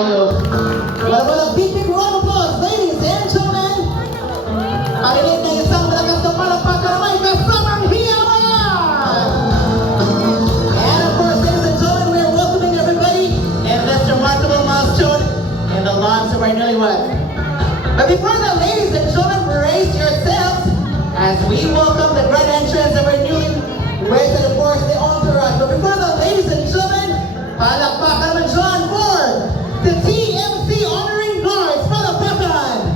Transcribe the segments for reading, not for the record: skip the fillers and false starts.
Carlos. What about a big round of applause, ladies and gentlemen? Parinig na isang malakas na palakpakan naman kasamang hiyawan! And of course, ladies and gentlemen, we are welcoming everybody in this remarkable milestone in the lives of our newlyweds. But before that, ladies and gentlemen, brace yourselves as we welcome the grand entrance of our newlyweds and of course the entourage. But before that, ladies and gentlemen, palakpakan naman dyan for the TMC Honoring Guards. Palakpakan!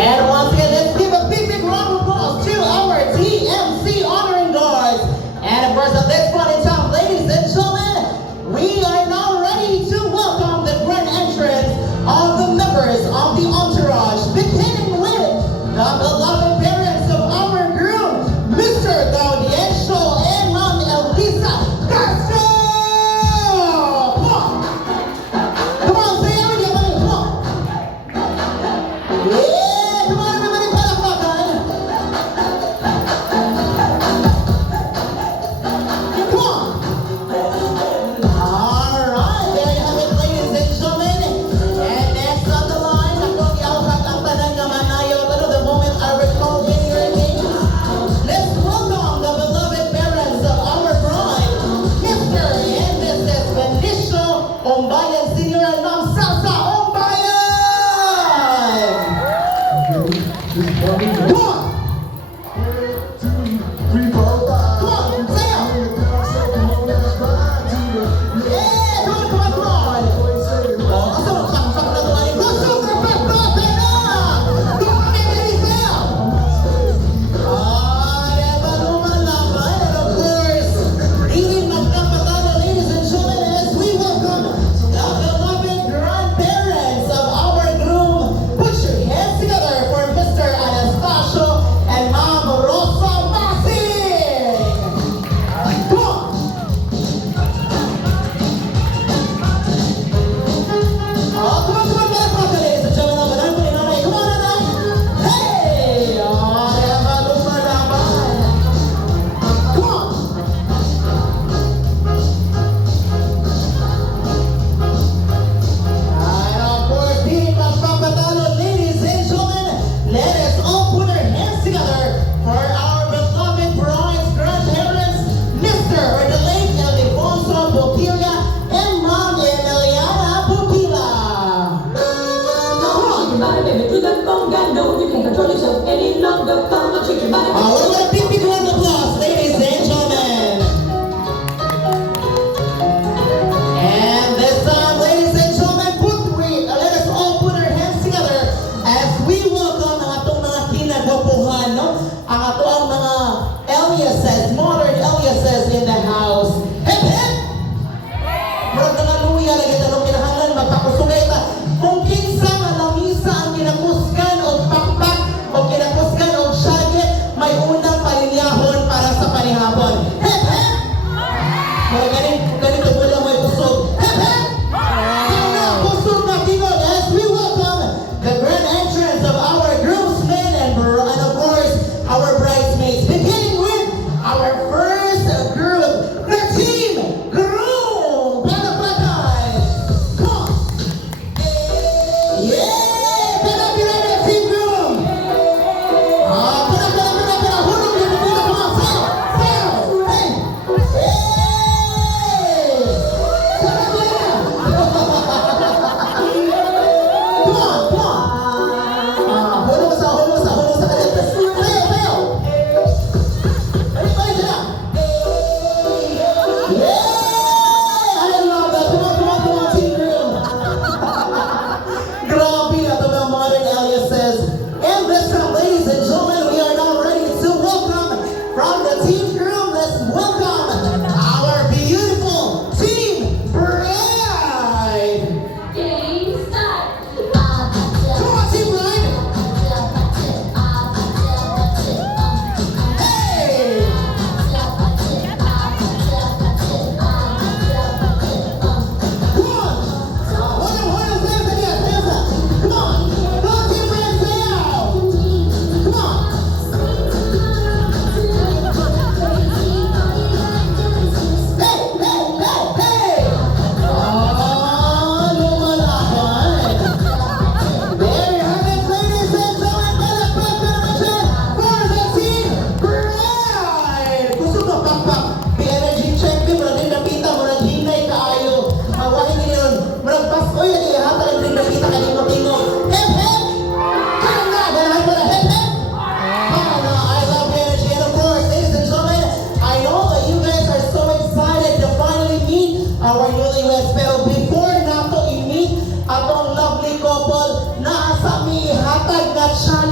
And once again, let's give a big round of applause to our TMC Honoring Guards. And of course, at this point in time, ladies and gentlemen, we are now ready to welcome the grand entrance of the members of the entourage, beginning with the beloved parents of our groom, Mr. Gaudiencio and Ma'am Elisa Castro. Come on, say everything, buddy. Come on. Yeah, come on, everybody, palakpakan. Come on. All right, there you have it, ladies and gentlemen. And next on the line, ako giawhat ang tanan nga manayo pero the moment I recall in your name. Let's welcome the beloved parents of our bride, Mr. and Mrs. Benicio Ombayan Sr. and Ma'am Salsa Ombayan. Come on. Come on, say it. Yeah, come on. Oh, asa mo saksak na to ani? Go super fast, brother na! Go on, Elisa! Never lumalabay. And of course, hindi magkapatalo, ladies and gentlemen, as we welcome the beloved grandparents of our groom. Put your hands together for Mr. Anastasio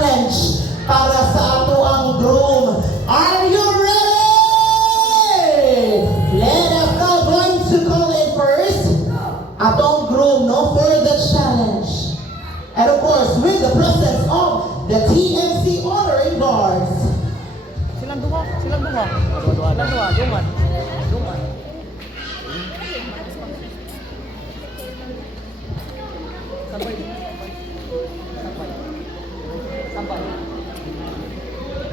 challenge para sa ato ang groom. Are you ready? Let us now going to call in first atong groom, no, for the challenge. And of course, with the presence of the TMC honoring guards. Silang duha. Dungan.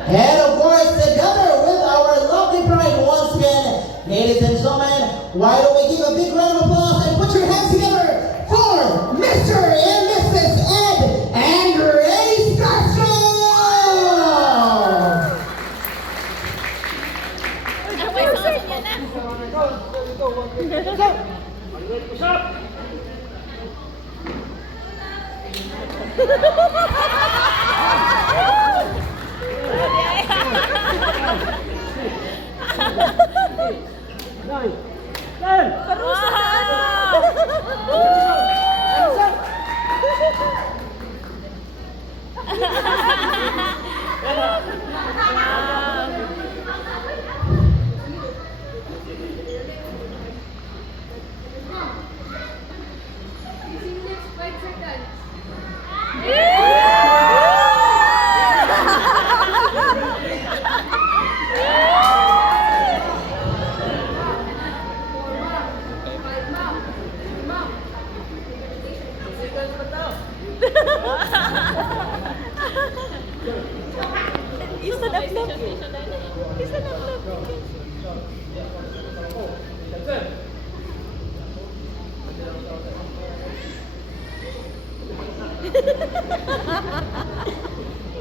And of course, together with our lovely bride once again, ladies and gentlemen, why don't we give a big round of applause and put your hands together for Mr. and Mrs. Ed and Grace Castro! Isa na vlog.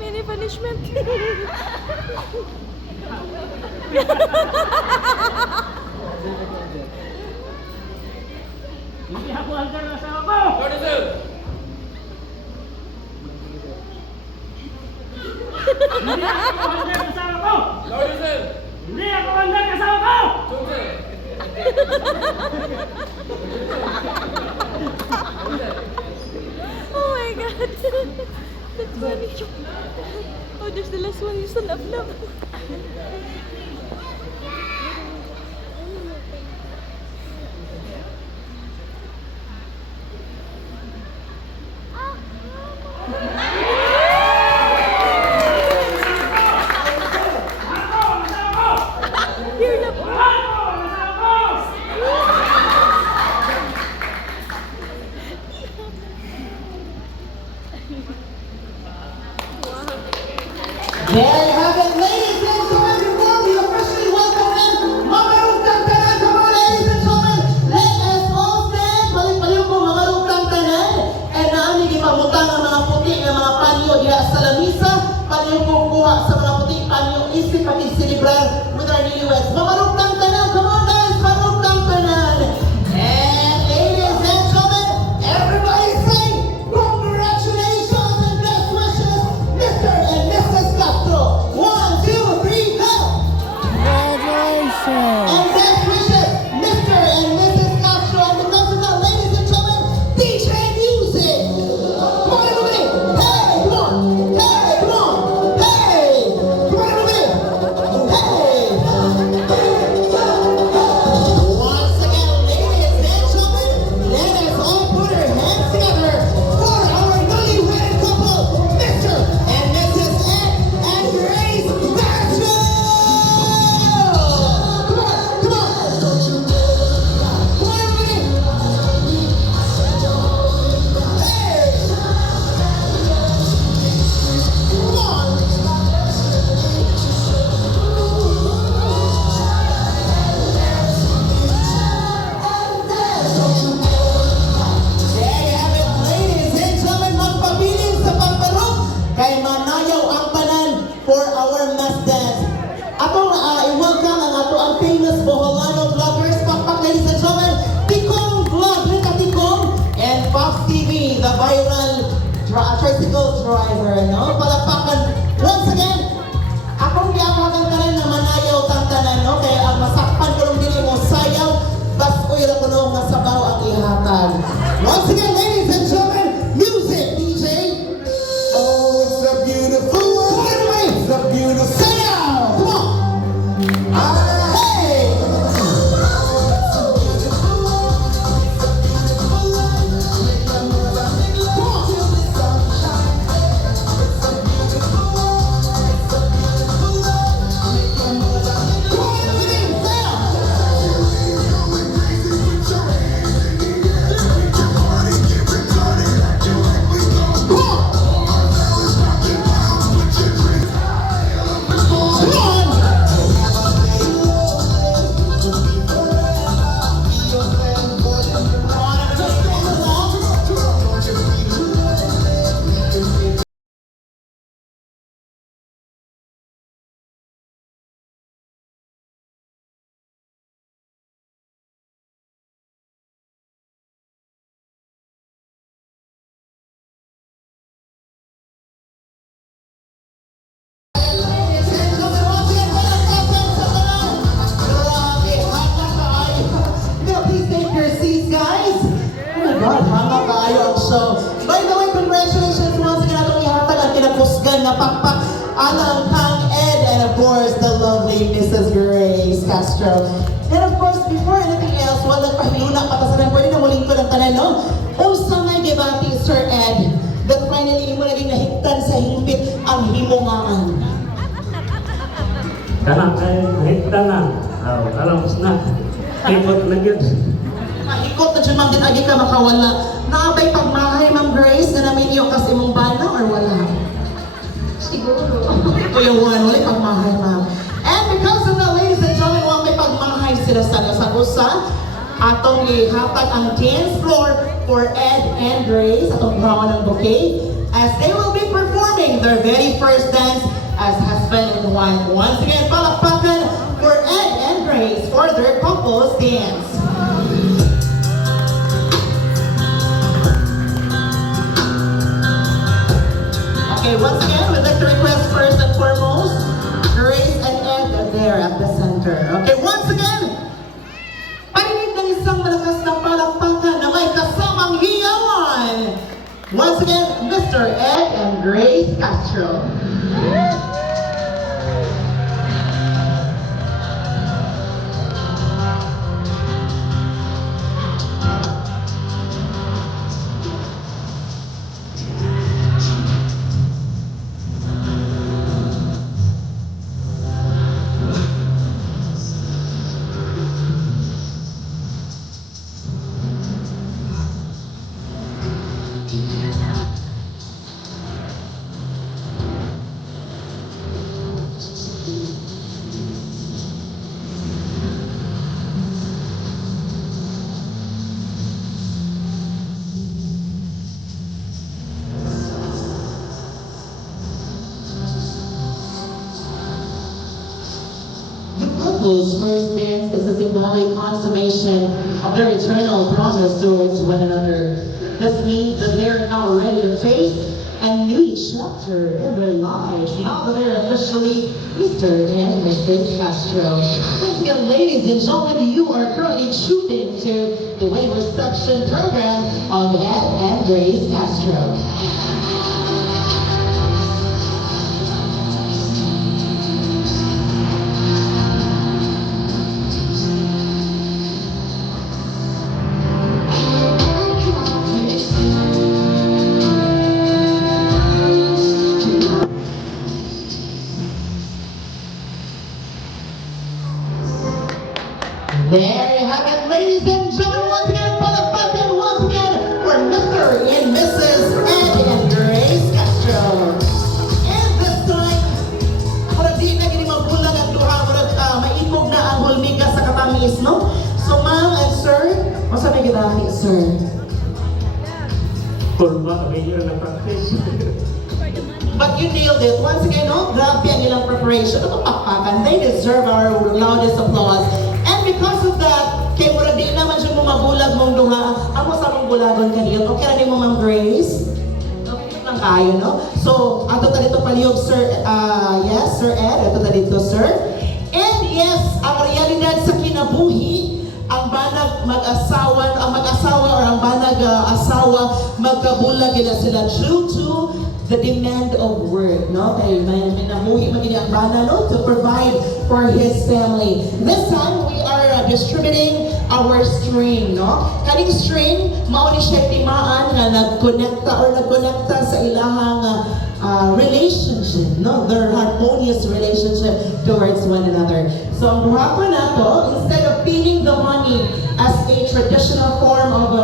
Mini punishment. Hindi ako hanggang nasa ako! Hindi ako hanggang kasama ko! Hindi ako hanggang kasama ko! Oh my god. That's funny. Oh, there's the last one. You still love love. Here, love. There you have it, ladies and gentlemen, before we officially welcome in Mama Rugtang Tanan. Come on, ladies and gentlemen, let us all stand. Balik-balik po, Mama Rugtang Tanan. And naamig ipamutang ang mga puti ng mga panyo diya sa lamisa. Panyo po kuha sa mga puti panyo isip pag-isilibrar with our newlyweds. Mama Rugtang Tanan, come on guys, Mama Rugtang Tanan. And ladies and gentlemen, everybody say congratulations and best wishes, Mr. and Mrs. Castro. 1, 2, 3, go! Congratulations. And best wishes, Mr. and Mrs. Castro. And because of that, ladies and gentlemen, DJ Music. Come on, everybody. Hey, come on. Hey, come on. Hey. Come on, everybody. Hey. Once again, ladies and gentlemen, let us all put our hands together for our newlywed couple, Mr. and Mrs. Ed and Grace Castro. Come on, come on. Come on, everybody. Hey. Come on. There you have it, ladies and gentlemen, magpabilin sa pagbarok kay manayaw ang tanan for our mass dance. Atong i-welcome ang ato ang famous Boholano vloggers, pakpak ladies and gentlemen, Tikong Vlog, Rita Tikong, and Fox TV, the viral tricycle driver, no? Palakpakan once again. Akong giapagan ka rin na manayaw tang tanan, no? Kaya ang masakpan ko nung dili mo sayaw, bas uyra ko nung masabaw ang ihatan. Once again, ladies and gentlemen, music, DJ. Oh, it's a beautiful Alang Kang Ed, and of course, the lovely Mrs. Grace Castro. And of course, before anything else, walang pahiluna patasanan, pwede na muling ko ng tanan, no? Unsa nga gibati, Sir Ed, that finally mo naging nahigtan sa hingpit ang himungaan. Kana kay hekta na. Alam mo na. Ikot na gyud. Mahikot na dyan, ma'am, din agi ka makawala. Naabay pagmahay, Ma'am Grace, na namin yung kas imong bana or wala? Siguro. Ito yung one, wala pagmahay, ma'am. And because of that, ladies and gentlemen, wala may pagmahay sila sa usa. Atong ihatag ang dance floor for Ed and Grace, atong brown ng bouquet, as they will be performing their very first dance as husband and wife. Once again, palakpakan for Ed and Grace for their couples dance. Okay, once again, we'd like to request first and foremost, Grace and Ed are there at the center. Okay, once again, parinig ng isang malakas na palakpakan na may kasamang hiyawan. Once again, Mr. Ed and Grace Castro. Couple's first dance is a symbolic consummation of their eternal promise towards one another. This means that they are now ready to face a new chapter in their lives. Now that they're officially Mr. and Mrs. Castro. Once again, ladies and gentlemen, you are currently tuned into the wedding reception program of Ed and Grace Castro. There you have it, ladies and gentlemen, once again, palakpakan once again for Mr. and Mrs. Ed and Grace Castro. And this time, murag di na gini magbulag ang duha, murag maimog na ang hulmiga sa katamis, no? So ma'am and sir, masabi kita, sir? Kurba kami yun na practice. But you nailed it. Once again, no? Grabe ang ilang preparation. Ito pakpakan. They deserve our loudest applause. And because of that, kay mura di naman siya mo mabulag mong duha. Ako sa mong bulagon kanil. Okay na din mo, Ma'am Grace? Okay lang kayo, no? So, ato ta dito palihog, sir. Yes, Sir Ed. Ato ta dito, sir. And yes, ang realidad sa kinabuhi, ang banag mag-asawa, or ang banag asawa, magkabulag nila sila due to the demand of work, no? Kay may namuhi magiging ang bana, no? To provide for his family. This time, we are distributing our string, no? Kaning string, mao ni siya timaan na nagkonekta sa ilahang relationship, no? Their harmonious relationship towards one another. So, ang buhapan na to, instead of pinning the money as a traditional form of,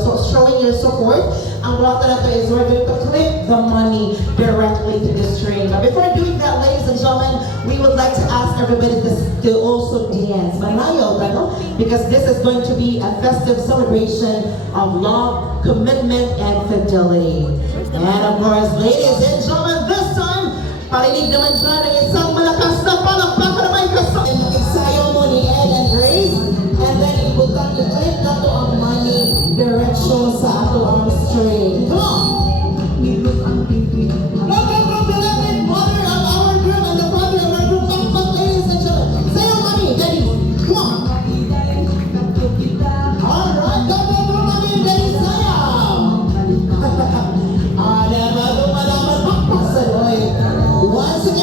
so showing your support, ang buhapan na to is we're going to clip the money directly to the string. But before doing that, ladies and gentlemen, we would like to ask everybody to also dance. Manayo, no? Because this is going to be a festive celebration of love, commitment, and fidelity. And of course, ladies and gentlemen, this time, parinig naman siya ng isang malakas na palakpakan na may kasama. Isayaw mo ni Ed and Grace, and then ibutang i-clip na to ang money direction sa ato ang string. Come on! Welcome from the beloved mother of our group and the father of our group. Pakpak, ladies and gentlemen. Sayaw, mommy, daddy. Come on! Alright, come on, mommy, daddy, sayaw! Ada baru malaman pakpak, sir. Once again,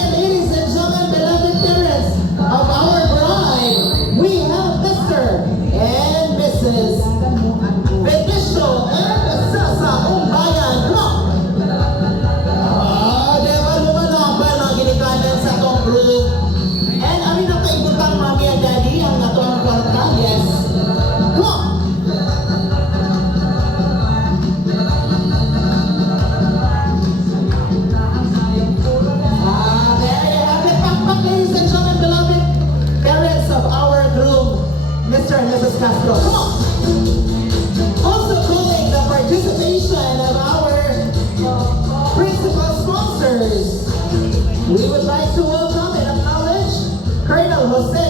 Castro. Come on. Also calling the participation of our principal sponsors. We would like to welcome and acknowledge Colonel Jose